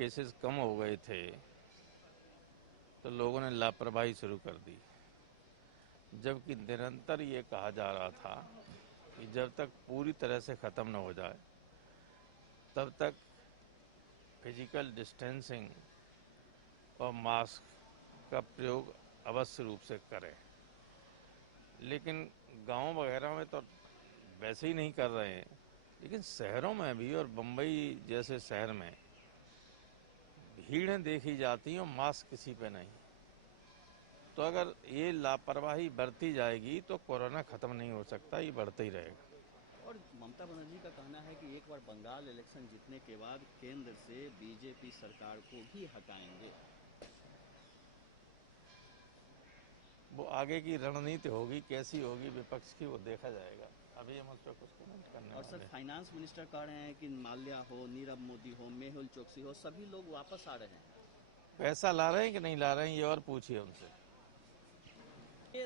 Cases कम हो गए थे तो लोगों ने लापरवाही शुरू कर दी, जबकि निरंतर ये कहा जा रहा था कि जब तक पूरी तरह से ख़त्म न हो जाए तब तक फिजिकल डिस्टेंसिंग और मास्क का प्रयोग अवश्य रूप से करें। लेकिन गांव वगैरह में तो वैसे ही नहीं कर रहे हैं, लेकिन शहरों में भी और बम्बई जैसे शहर में भीड़ें देखी जाती हैं और मास्क किसी पे नहीं। तो अगर ये लापरवाही बरती जाएगी तो कोरोना खत्म नहीं हो सकता, ये बढ़ता ही रहेगा। और ममता बनर्जी का कहना है कि एक बार बंगाल इलेक्शन जीतने के बाद केंद्र से बीजेपी सरकार को भी हटाएंगे। वो आगे की रणनीति होगी, कैसी होगी विपक्ष की, वो देखा जाएगा। अभी हम उस पर कुछ कमेंट करने और सर, वाले। फाइनेंस मिनिस्टर कह रहे हैं कि माल्या हो, नीरव मोदी हो, मेहुल चोकसी हो, सभी लोग वापस आ रहे हैं। पैसा ला रहे हैं कि नहीं ला रहे हैं, ये और पूछिए उनसे।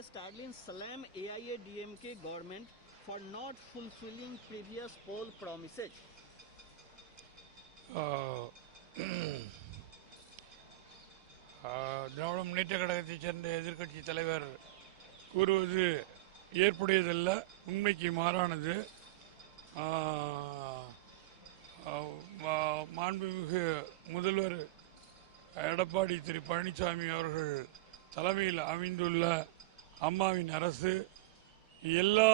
Stalin slam AIADMK government for not fulfilling previous poll promises. திராவிட முன்னேற்ற கழகத்தைச் சேர்ந்த எதிர்க்கட்சி தலைவர் கூறுவது ஏற்புடையதல்ல, உண்மைக்கு மாறானது. மாண்புமிகு முதல்வர் எடப்பாடி திரு பழனிசாமி அவர்கள் தலைமையில் அமைந்துள்ள அம்மாவின் அரசு எல்லா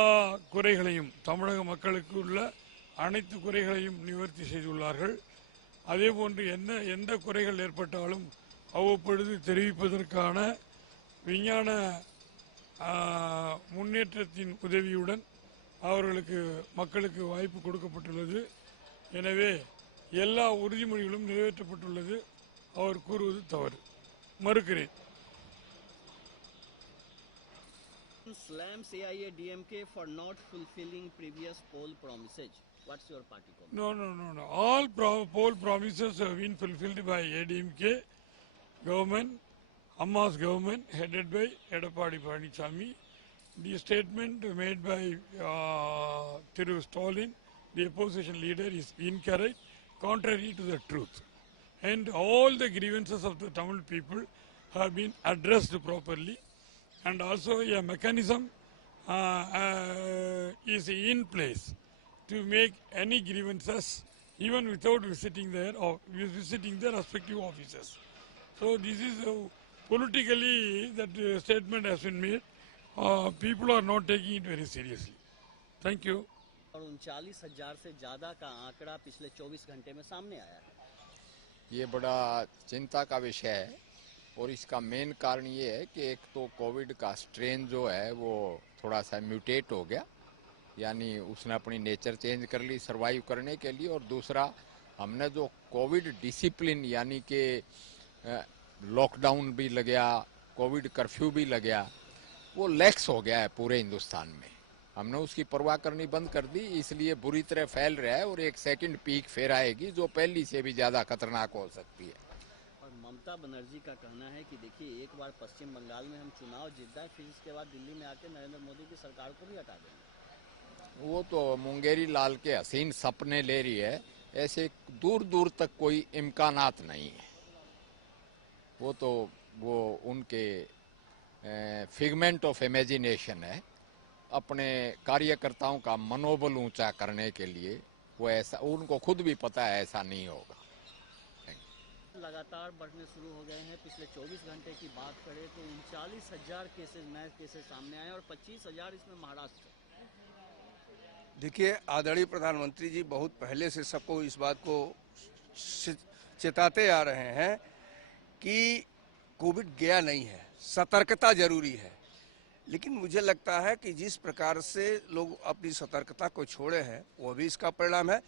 குறைகளையும், தமிழக மக்களுக்கு உள்ள அனைத்து குறைகளையும் நிவர்த்தி செய்துள்ளார்கள். அதேபோன்று எந்த குறைகள் ஏற்பட்டாலும் அவ்வப்பொழுது தெரிவிப்பதற்கான விஞ்ஞான முன்னேற்றத்தின் உதவியுடன் அவர்களுக்கு மக்களுக்கு வாய்ப்பு கொடுக்கப்பட்டுள்ளது. எனவே எல்லா உறுதிமொழிகளும் நிறைவேற்றப்பட்டுள்ளது. அவர் கூறுவது தவறு, மறுக்கிறேன். Slams AIADMK for not fulfilling previous poll promises. What's your party comment? No. All poll promises have been fulfilled by ADMK government, Amma's government headed by Edappadi Palaniswamy. The statement made by Thiru Stalin, the opposition leader, is incorrect, contrary to the truth. And all the grievances of the Tamil people have been addressed properly, and also a mechanism is in place to make any grievances even without visiting their respective offices. So this is politically that statement has been made. People are not taking it very seriously. Thank you. और 39,000 से ज्यादा का आंकड़ा पिछले 24 घंटे में सामने आया है। ये बड़ा चिंता का विषय है और इसका मेन कारण ये है कि एक तो कोविड का स्ट्रेन जो है वो थोड़ा सा म्यूटेट हो गया, यानी उसने अपनी नेचर चेंज कर ली सर्वाइव करने के लिए, और दूसरा हमने जो कोविड डिसिप्लिन यानी कि लॉकडाउन भी लग गया, कोविड कर्फ्यू भी लग गया, वो लैक्स हो गया है पूरे हिंदुस्तान में। हमने उसकी परवाह करनी बंद कर दी, इसलिए बुरी तरह फैल रहा है और एक सेकंड पीक फिर आएगी जो पहली से भी ज्यादा खतरनाक हो सकती है। और ममता बनर्जी का कहना है कि देखिए, एक बार पश्चिम बंगाल में हम चुनाव जीत जाए, फिर इसके बाद दिल्ली में आके नरेंद्र मोदी की सरकार को भी हटा देंगे। वो तो मुंगेरी लाल के हसीन सपने ले रही है, ऐसे दूर दूर तक कोई इम्कानात नहीं है। वो उनके फिगमेंट ऑफ इमेजिनेशन है। अपने कार्यकर्ताओं का मनोबल ऊंचा करने के लिए वो ऐसा, उनको खुद भी पता है ऐसा नहीं होगा। लगातार बढ़ने शुरू हो गए हैं। पिछले 24 घंटे की बात करें तो 39,000 नए केसेस सामने आए और 25,000 इसमें महाराष्ट्र। देखिए, आदरणीय प्रधानमंत्री जी बहुत पहले से सबको इस बात को चेताते आ रहे हैं कि कोविड गया नहीं है, सतर्कता जरूरी है। लेकिन मुझे लगता है कि जिस प्रकार से लोग अपनी सतर्कता को छोड़े हैं वो भी इसका परिणाम है।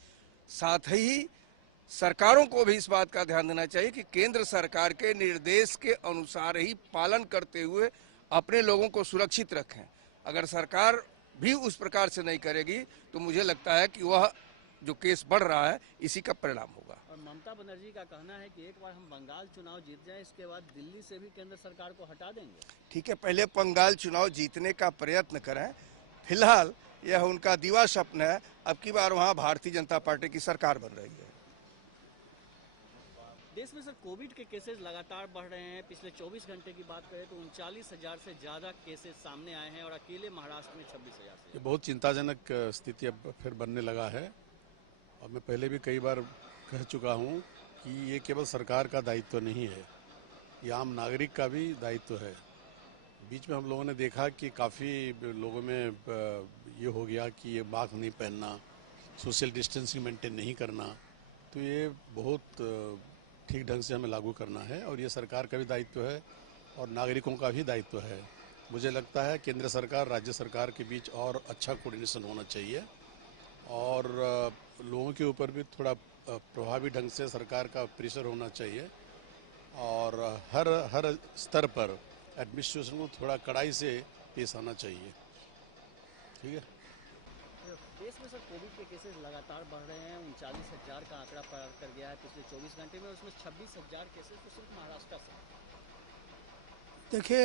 साथ ही सरकारों को भी इस बात का ध्यान देना चाहिए कि केंद्र सरकार के निर्देश के अनुसार ही पालन करते हुए अपने लोगों को सुरक्षित रखें। अगर सरकार भी उस प्रकार से नहीं करेगी तो मुझे लगता है कि वह जो केस बढ़ रहा है इसी का परिणाम होगा। और ममता बनर्जी का कहना है कि एक बार हम बंगाल चुनाव जीत जाएं, इसके बाद दिल्ली से भी केंद्र सरकार को हटा देंगे। ठीक है, पहले बंगाल चुनाव जीतने का प्रयत्न करें। फिलहाल यह उनका दिवा स्वप्न है। अब की बार वहां भारतीय जनता पार्टी की सरकार बन रही है। देश में सर कोविड के केसेस लगातार बढ़ रहे हैं। पिछले 24 घंटे की बात करें तो 39,000 से ज़्यादा केसेस सामने आए हैं और अकेले महाराष्ट्र में 26,000 से। ये बहुत चिंताजनक स्थिति अब फिर बनने लगा है और मैं पहले भी कई बार कह चुका हूँ कि ये केवल सरकार का दायित्व नहीं है, ये आम नागरिक का भी दायित्व है। बीच में हम लोगों ने देखा कि काफ़ी लोगों में ये हो गया कि ये मास्क नहीं पहनना, सोशल डिस्टेंसिंग मेंटेन नहीं करना, तो ये बहुत ठीक ढंग से हमें लागू करना है और ये सरकार का भी दायित्व है और नागरिकों का भी दायित्व है। मुझे लगता है केंद्र सरकार राज्य सरकार के बीच और अच्छा कोऑर्डिनेशन होना चाहिए और लोगों के ऊपर भी थोड़ा प्रभावी ढंग से सरकार का प्रेशर होना चाहिए और हर स्तर पर एडमिनिस्ट्रेशन को थोड़ा कड़ाई से पेश आना चाहिए। ठीक है। देश में सर कोविड के केसेस लगातार बढ़ रहे हैं। 39,000 का आंकड़ा पार कर गया है पिछले 24 घंटे में, उसमें 26,000 केसेस तो सिर्फ महाराष्ट्र से। देखिए,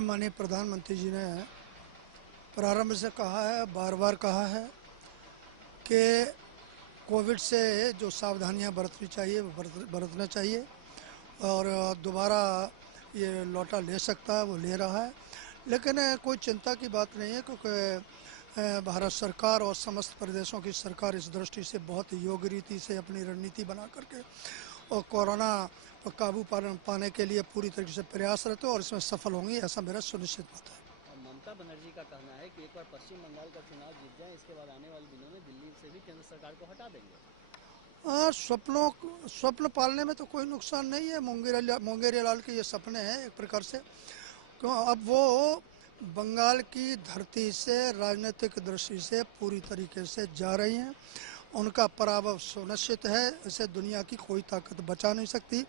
माननीय प्रधानमंत्री जी ने प्रारंभ से कहा है, बार बार कहा है कि कोविड से जो सावधानियां बरतनी चाहिए वो बरतना चाहिए और दोबारा ये लौटा ले सकता है, वो ले रहा है। लेकिन कोई चिंता की बात नहीं है क्योंकि भारत सरकार और समस्त प्रदेशों की सरकार इस दृष्टि से बहुत योग्य रीति से अपनी रणनीति बना करके और कोरोना पर काबू पाने के लिए पूरी तरीके से प्रयासरत है और इसमें सफल होंगी, ऐसा मेरा सुनिश्चित मत है। ममता बनर्जी का कहना है कि एक बार पश्चिम बंगाल का चुनाव जीत जाए, इसके बाद आने वाले दिनों में दिल्ली से भी केंद्र सरकार को हटा देंगे। स्वप्न पालने में तो कोई नुकसान नहीं है। मोंगेरी लाल के ये सपने हैं एक प्रकार से, क्यों अब वो बंगाल की धरती से राजनीतिक दृष्टि से पूरी तरीके से जा रही हैं। उनका पराभव सुनिश्चित है, इसे दुनिया की कोई ताकत बचा नहीं सकती।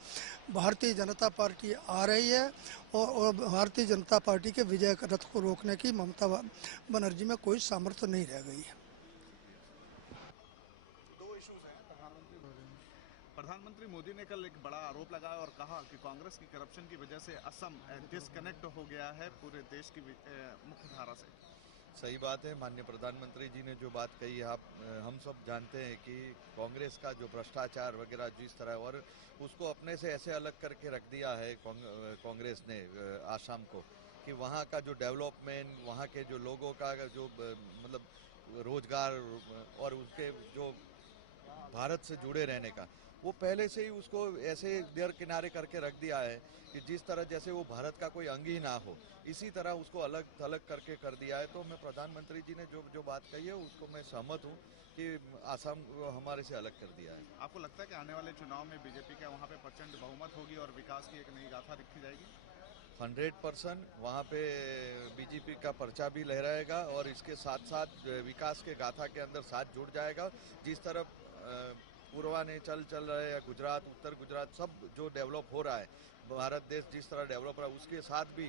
भारतीय जनता पार्टी आ रही है और भारतीय जनता पार्टी के विजय का रथ को रोकने की ममता बनर्जी में कोई सामर्थ्य नहीं रह गई है। प्रधानमंत्री मोदी ने कल एक बड़ा आरोप लगाया और कहा कि कांग्रेस की करप्शन की वजह से असम डिस्कनेक्ट हो गया है पूरे देश की मुख्य धारा से। सही बात है। माननीय प्रधानमंत्री जी ने जो बात कही है, हम सब जानते हैं कि कांग्रेस का जो भ्रष्टाचार वगैरह जिस तरह और उसको अपने से ऐसे अलग करके रख दिया है कांग्रेस ने आसाम को, कि वहाँ का जो डेवलपमेंट, वहाँ के जो लोगों का जो मतलब रोजगार और उसके जो भारत से जुड़े रहने का, वो पहले से ही उसको ऐसे दर किनारे करके रख दिया है कि जिस तरह जैसे वो भारत का कोई अंग ही ना हो, इसी तरह उसको अलग थलग करके कर दिया है। तो मैं प्रधानमंत्री जी ने जो बात कही है उसको मैं सहमत हूँ कि आसाम को हमारे से अलग कर दिया है। आपको लगता है कि आने वाले चुनाव में बीजेपी का वहाँ पे प्रचंड बहुमत होगी और विकास की एक नई गाथा लिखी जाएगी? 100% वहाँ पे बीजेपी का पर्चा भी लहराएगा और इसके साथ साथ विकास के गाथा के अंदर साथ जुड़ जाएगा। जिस तरफ पूर्वांचल चल रहा है या गुजरात, उत्तर गुजरात, सब जो डेवलप हो रहा है, भारत देश जिस तरह डेवलप रहा है उसके साथ भी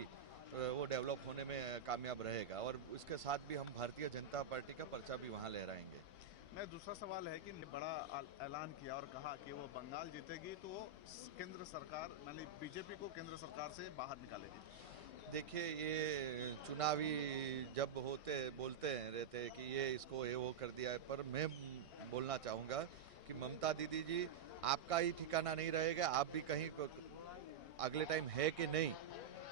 वो डेवलप होने में कामयाब रहेगा और उसके साथ भी हम भारतीय जनता पार्टी का पर्चा भी वहाँ लहराएंगे। मैं दूसरा सवाल है कि बड़ा ऐलान किया और कहा कि वो बंगाल जीतेगी तो वो केंद्र सरकार यानी बीजेपी को केंद्र सरकार से बाहर निकालेगी। देखिए, ये चुनावी जब बोलते हैं रहते हैं कि ये इसको ये वो कर दिया है, पर मैं बोलना चाहूँगा कि ममता दीदी जी, आपका ही ठिकाना नहीं रहेगा, आप भी कहीं अगले टाइम है कि नहीं,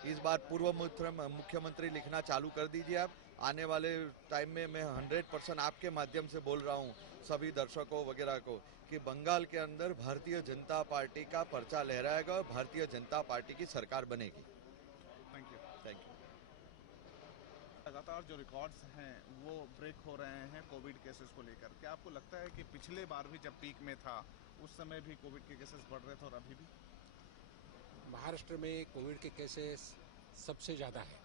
इस बार पूर्व मुख्यमंत्री लिखना चालू कर दीजिए आप। आने वाले टाइम में मैं 100% आपके माध्यम से बोल रहा हूँ सभी दर्शकों वगैरह को कि बंगाल के अंदर भारतीय जनता पार्टी का पर्चा लहराएगा और भारतीय जनता पार्टी की सरकार बनेगी। Thank you. लगातार जो रिकॉर्ड्स हैं वो ब्रेक हो रहे हैं कोविड केसेस को लेकर। क्या आपको लगता है कि पिछले बार भी जब पीक में था उस समय भी कोविड के केसेस बढ़ रहे थे और अभी भी? महाराष्ट्र में कोविड के केसेस सबसे ज़्यादा है।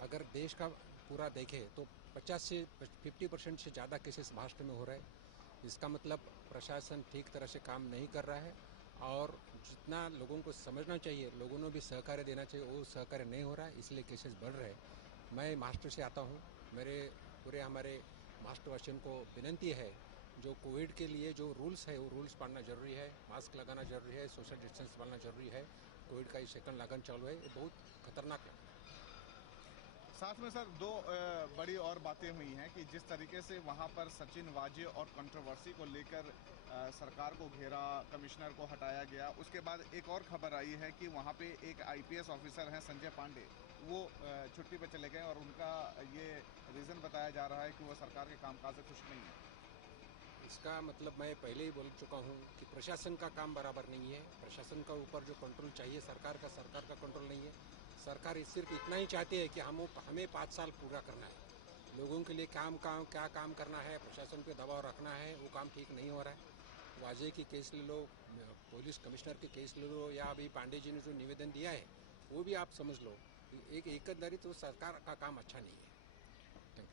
अगर देश का पूरा देखें तो 50 से 50% से ज़्यादा केसेस महाराष्ट्र में हो रहे हैं। इसका मतलब प्रशासन ठीक तरह से काम नहीं कर रहा है और जितना लोगों को समझना चाहिए, लोगों ने भी सहकार्य देना चाहिए, वो सहकार्य नहीं हो रहा है, इसलिए केसेस बढ़ रहे हैं। मैं महाराष्ट्र से आता हूँ, मेरे पूरे हमारे महाराष्ट्रवासियों को विनंती है, जो कोविड के लिए जो रूल्स है वो रूल्स पालना जरूरी है, मास्क लगाना जरूरी है, सोशल डिस्टेंस पालना जरूरी है। कोविड का ये सेकंड लगन चालू है, ये बहुत खतरनाक है। साथ में सर दो बड़ी और बातें हुई हैं कि जिस तरीके से वहां पर सचिन वाजे और कंट्रोवर्सी को लेकर सरकार को घेरा, कमिश्नर को हटाया गया, उसके बाद एक और खबर आई है कि वहां पे एक आईपीएस ऑफिसर हैं संजय पांडे, वो छुट्टी पे चले गए और उनका ये रीज़न बताया जा रहा है कि वो सरकार के कामकाज से खुश नहीं है। इसका मतलब मैं पहले ही बोल चुका हूँ कि प्रशासन का काम बराबर नहीं है। प्रशासन का ऊपर जो कंट्रोल चाहिए सरकार का कंट्रोल नहीं है। सरकार सिर्फ इतना ही चाहती है कि हमें 5 साल पूरा करना है। लोगों के लिए क्या काम करना है, प्रशासन पे दबाव रखना है, वो काम ठीक नहीं हो रहा है। वाजे की केस ले लो, पुलिस कमिश्नर के केस ले लो, या अभी पांडे जी ने जो निवेदन दिया है वो भी आप समझ लो। एकंदरी तो सरकार का काम अच्छा नहीं है।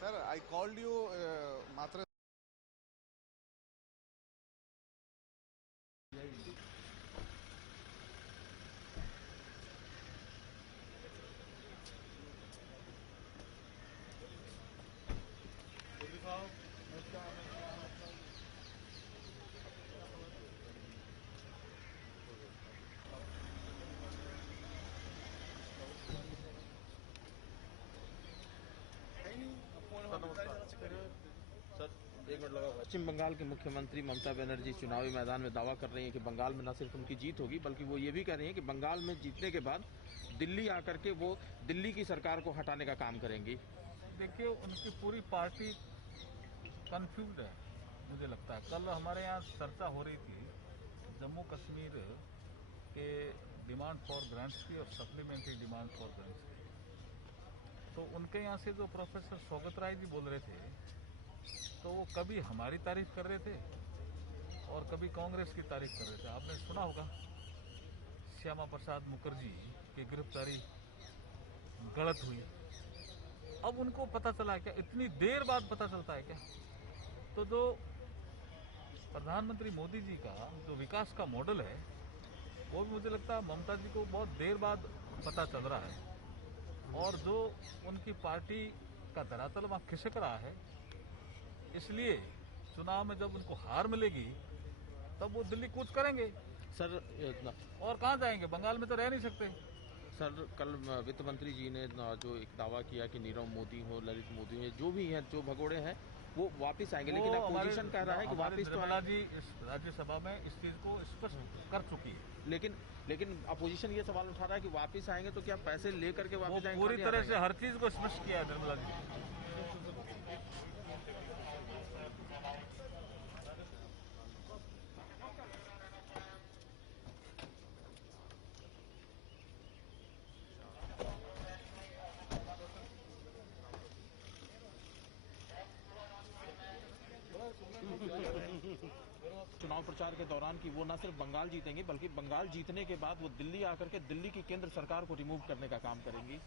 सर, आई कॉल्ड यू मात्र पश्चिम बंगाल के मुख्यमंत्री ममता बनर्जी चुनावी मैदान में दावा कर रही हैं कि बंगाल में न सिर्फ उनकी जीत होगी बल्कि वो ये भी कह रही हैं कि बंगाल में जीतने के बाद दिल्ली आकर के वो दिल्ली की सरकार को हटाने का काम करेंगी। देखिए, उनकी पूरी पार्टी कंफ्यूज है मुझे लगता है। कल हमारे यहाँ चर्चा हो रही थी जम्मू कश्मीर के डिमांड फॉर ग्रांट्स की और सप्लीमेंट्री डिमांड फॉर ग्रांट्स की। तो उनके यहाँ से जो प्रोफेसर सौगत राय जी बोल रहे थे, तो वो कभी हमारी तारीफ कर रहे थे और कभी कांग्रेस की तारीफ कर रहे थे। आपने सुना होगा श्यामा प्रसाद मुखर्जी की गिरफ्तारी गलत हुई। अब उनको पता चला है क्या? इतनी देर बाद पता चलता है क्या? तो जो प्रधानमंत्री मोदी जी का जो विकास का मॉडल है वो भी मुझे लगता है ममता जी को बहुत देर बाद पता चल रहा है। और जो उनकी पार्टी का धरातल वहाँ खिसक रहा है, इसलिए चुनाव में जब उनको हार मिलेगी तब वो दिल्ली कूच करेंगे। सर, और कहाँ जाएंगे? बंगाल में तो रह नहीं सकते। सर, कल वित्त मंत्री जी ने जो एक दावा किया कि नीरव मोदी हो, ललित मोदी हो, जो भी हैं, जो भगोड़े हैं, वो वापस आएंगे, लेकिन अपोजिशन कह रहा है कि वापस तो निर्मला जी इस राज्यसभा में इस चीज को स्पष्ट कर चुकी है। लेकिन अपोजिशन ये सवाल उठा रहा है कि वापस आएंगे तो क्या पैसे लेकर के वापस आएंगे? पूरी तरह से हर चीज को स्पष्ट किया है निर्मला जी। चुनाव प्रचार के दौरान कि वो न सिर्फ बंगाल जीतेंगे बल्कि बंगाल जीतने के बाद वो दिल्ली आकर के दिल्ली की केंद्र सरकार को रिमूव करने का काम करेंगी।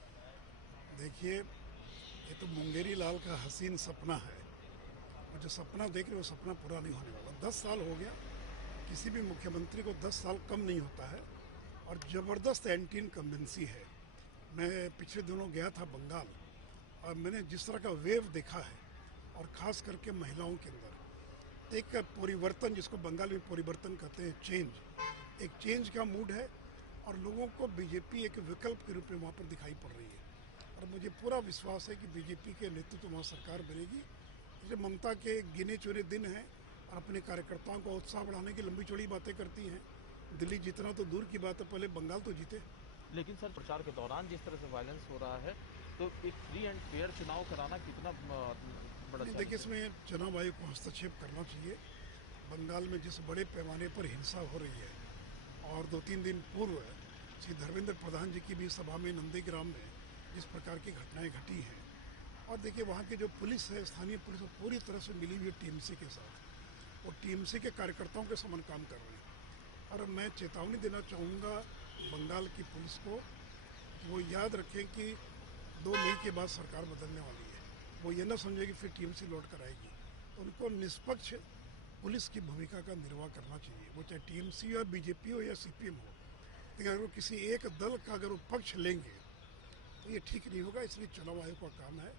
देखिए, ये तो मुंगेरी लाल का हसीन सपना है। वो जो सपना देख रहे वो सपना पूरा नहीं होने वाला। 10 साल हो गया, किसी भी मुख्यमंत्री को 10 साल कम नहीं होता है और ज़बरदस्त एंटी इनकम्बेंसी है। मैं पिछले दिनों गया था बंगाल और मैंने जिस तरह का वेव देखा है और ख़ास करके महिलाओं के अंदर एक परिवर्तन, जिसको बंगाल में परिवर्तन कहते हैं, एक चेंज का मूड है और लोगों को बीजेपी एक विकल्प के रूप में वहाँ पर दिखाई पड़ रही है। और मुझे पूरा विश्वास है कि बीजेपी के नेतृत्व वहाँ सरकार बनेगी। इसलिए ममता के गिने चुने दिन हैं और अपने कार्यकर्ताओं को उत्साह बढ़ाने की लंबी चौड़ी बातें करती हैं। दिल्ली जीतना तो दूर की बात है, पहले बंगाल तो जीते। लेकिन सर, प्रचार के दौरान जिस तरह से वायलेंस हो रहा है तो एक फ्री एंड फेयर चुनाव कराना कितना बड़ा? देखिए, इसमें चुनाव आयोग को हस्तक्षेप करना चाहिए। बंगाल में जिस बड़े पैमाने पर हिंसा हो रही है और 2-3 दिन पूर्व श्री धर्मेंद्र प्रधान जी की भी सभा में नंदीग्राम में जिस प्रकार की घटनाएं घटी हैं, और देखिए वहाँ की जो पुलिस है, स्थानीय पुलिस पूरी तरह से मिली हुई टीएमसी के साथ, और टीएमसी के कार्यकर्ताओं के समान काम कर रहे हैं। और मैं चेतावनी देना चाहूँगा बंगाल की पुलिस को, वो याद रखें कि 2 मई के बाद सरकार बदलने वाली है। वो ये ना समझे कि फिर टीएमसी लौट कर आएगी। तो उनको निष्पक्ष पुलिस की भूमिका का निर्वाह करना चाहिए, वो चाहे टीएमसी हो, बीजेपी हो या सीपीएम हो। लेकिन अगर वो किसी एक दल का अगर वो पक्ष लेंगे तो ये ठीक नहीं होगा। इसलिए चुनाव आयोग का काम है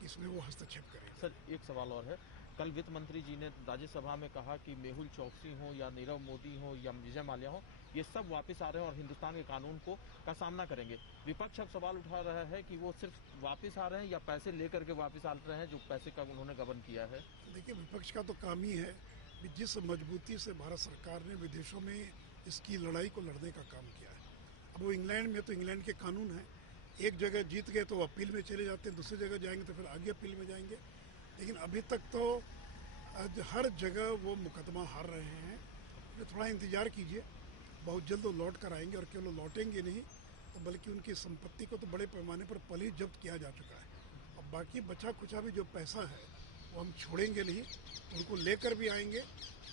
कि इसमें वो हस्तक्षेप करें। सर, एक सवाल और है। कल वित्त मंत्री जी ने राज्यसभा में कहा कि मेहुल चौकसी हो या नीरव मोदी हो या विजय माल्या हो, ये सब वापस आ रहे हैं और हिंदुस्तान के कानून का सामना करेंगे। विपक्ष अब सवाल उठा रहा है कि वो सिर्फ वापस आ रहे हैं या पैसे लेकर के वापस आ रहे हैं, जो पैसे का उन्होंने गबन किया है। देखिए, विपक्ष का तो काम ही है कि जिस मजबूती से भारत सरकार ने विदेशों में इसकी लड़ाई को लड़ने का काम किया है। अब वो इंग्लैंड में तो इंग्लैंड के कानून हैं, एक जगह जीत गए तो अपील में चले जाते हैं, दूसरी जगह जाएंगे तो फिर आगे अपील में जाएंगे। लेकिन अभी तक तो हर जगह वो मुकदमा हार रहे हैं। तो थोड़ा इंतज़ार कीजिए, बहुत जल्द वो लौट कर आएंगे और केवल लौटेंगे नहीं तो बल्कि उनकी संपत्ति को तो बड़े पैमाने पर पहले ही जब्त किया जा चुका है। और बाकी बचा खुचा भी जो पैसा है वो हम छोड़ेंगे नहीं, उनको लेकर भी आएंगे।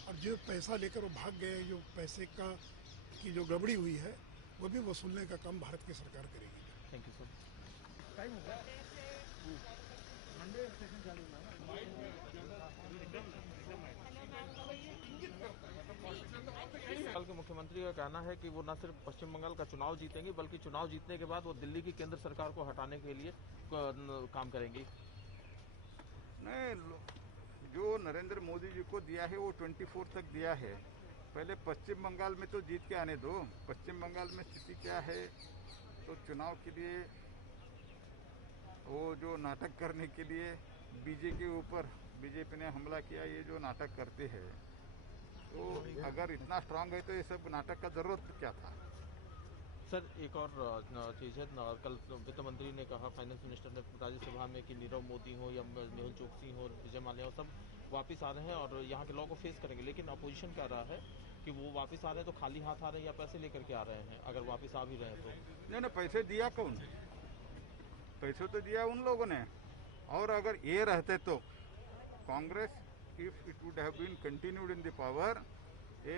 और जो पैसा लेकर वो भाग गए, जो पैसे की जो गड़बड़ी हुई है वो भी वसूलने का काम भारत की सरकार करेगी। Thank you sir. बंगाल के मुख्यमंत्री का कहना है कि वो न सिर्फ पश्चिम बंगाल का चुनाव जीतेंगे बल्कि चुनाव जीतने के बाद वो दिल्ली की केंद्र सरकार को हटाने के लिए काम करेंगी। नहीं, जो नरेंद्र मोदी जी को दिया है वो 24 तक दिया है। पहले पश्चिम बंगाल में तो जीत के आने दो। पश्चिम बंगाल में स्थिति क्या है, तो चुनाव के लिए वो जो नाटक करने के लिए बीजेपी ने हमला किया, ये जो नाटक करते हैं, तो अगर इतना स्ट्रांग है तो ये सब नाटक का जरूरत क्या था। सर एक और चीज़ है, कल वित्त मंत्री ने कहा, फाइनेंस मिनिस्टर ने राज्यसभा में कि नीरव मोदी हो या मेहुल चोकसी हो, विजय माल्या हो, सब वापस आ रहे हैं और यहाँ के लॉ को फेस करेंगे। लेकिन अपोजिशन कह रहा है कि वो वापस आ रहे हैं तो खाली हाथ आ रहे हैं या पैसे लेकर के आ रहे हैं, अगर वापस आ भी रहे हैं तो। नहीं, पैसे दिया कौन? पैसे तो दिया उन लोगों ने। और अगर ये रहते तो Congress, if it would have been continued in the power, ये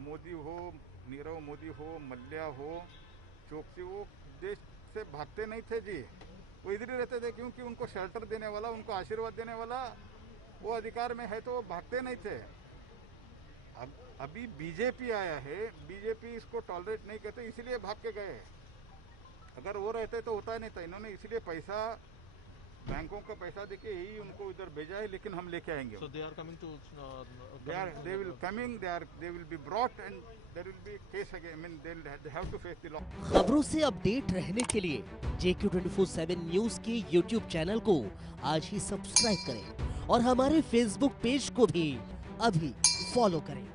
मोदी हो, नीरव मोदी हो, मल्ल्या हो, चोकसी, वो देश से भागते नहीं थे जी, वो इधर ही रहते थे। क्योंकि उनको शेल्टर देने वाला, उनको आशीर्वाद देने वाला वो अधिकार में है, तो वो भागते नहीं थे। अब अभी बीजेपी आया है, बीजेपी इसको टॉलरेट नहीं करते, इसीलिए भाग के गए। अगर वो रहते तो होता नहीं था। इन्होंने इसलिए पैसा, बैंकों का पैसा देके ही उनको इधर भेजा है, लेकिन हम लेके आएंगे। So they are coming to they will coming, they will be brought and there will be case again. I mean they have to face the law. खबरों से अपडेट रहने के लिए JQ24/7 न्यूज के YouTube चैनल को आज ही subscribe करें और हमारे Facebook पेज को भी अभी फॉलो करें।